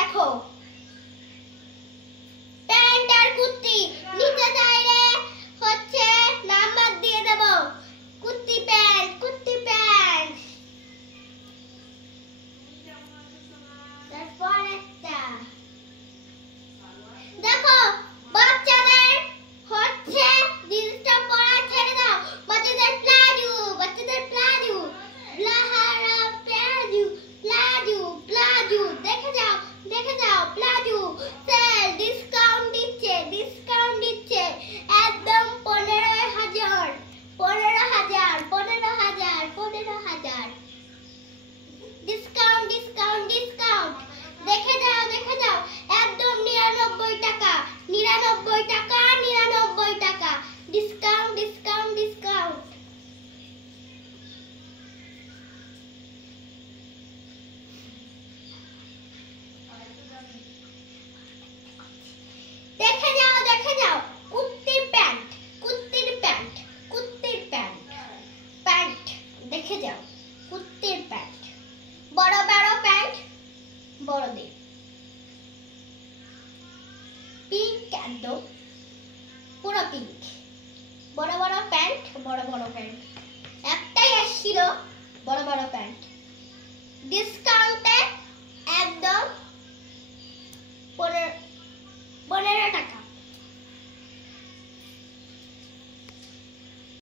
দেখো প্যান্ট আর কুর্তি নিচে চাইলে হচ্ছে নাম্বার দিয়ে দেব কুর্তি প্যান্ট তারপর একটা দেখো বাচ্চাদের হচ্ছে জিন্সটা পরা ছেড়ে দাও বাচ্চাদের প্লাজো দেখে যাও প্লাজো সেল ডিসকাউন্ট দিচ্ছে একদম 15,000 ডিসকাউন্ট দেখে যাও একদম 99 টাকা ডিসকাউন্ট দেখে যাও কুর্তির প্যান্ট দেখে যাও কুর্তির প্যান্ট বড় প্যান্ট বড়দের পিঙ্ক একদম পুরো পিঙ্ক বড় প্যান্ট একটাই আসছিল বড় প্যান্ট ডিসকাউন্ট